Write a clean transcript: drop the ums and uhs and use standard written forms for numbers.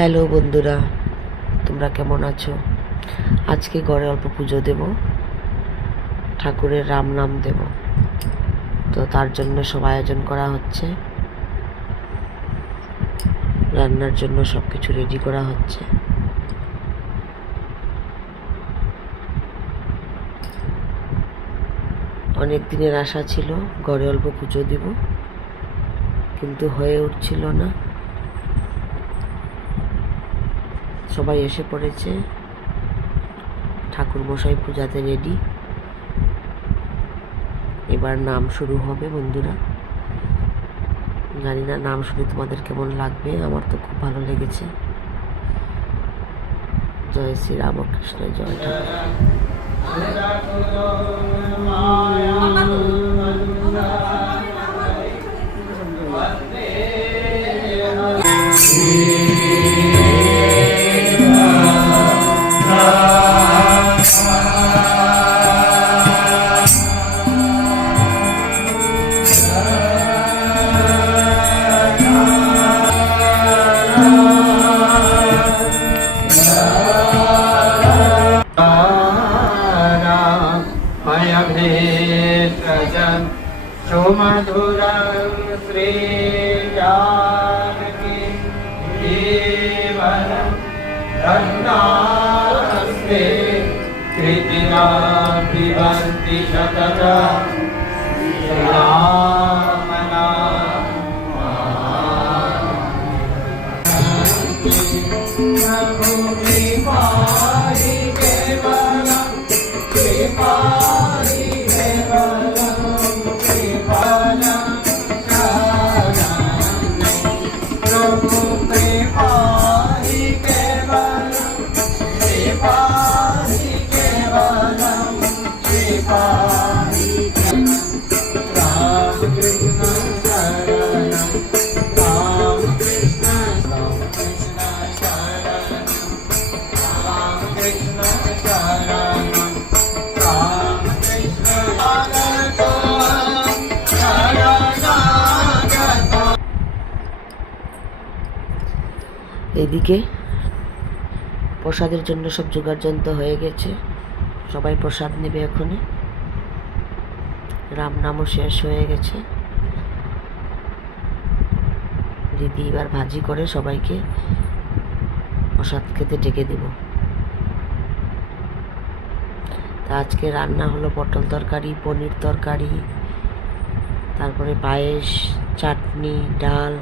Hello বন্ধুরা, তোমরা কেমন আছো? আজকে ঘরে অল্প পুজো দেব, ঠাকুরের রাম নাম দেব। তো তার জন্য সব আয়োজন করা হচ্ছে, রান্নার জন্য সব কিছু রেডি করা হচ্ছে। অনেক দিনের আশা ছিল ঘরে অল্প পুজো দিব, কিন্তু হয়ে উঠছিল না। সবাই এসে পড়েছে, ঠাকুর মশাই পূজাতে রেডি। এবার নাম শুরু হবে বন্ধুরা। জানি না নাম শুনে তোমাদের কেমন লাগবে, আমার তো খুব ভালো লেগেছে। জয় শ্রী রামকৃষ্ণ, জয় सुमधुरं श्रीजानकी जीवनं रन्नास्ते कृतिना पिबन्ति शतता श्रीरामना प्रभु कृपाहि केवलं कृपाहि এদিকে প্রসাদের জন্য সব জোগাড়যন্ত্র হয়ে গেছে, সবাই প্রসাদ নেবে। এখনই রাম নামও শেষ হয়ে গেছে। দিদি এবার ভাজি করে সবাইকে প্রসাদ খেতে ডেকে দিব। তা আজকে রান্না হলো পটল তরকারি, পনির তরকারি, তারপরে পায়েস, চাটনি, ডাল।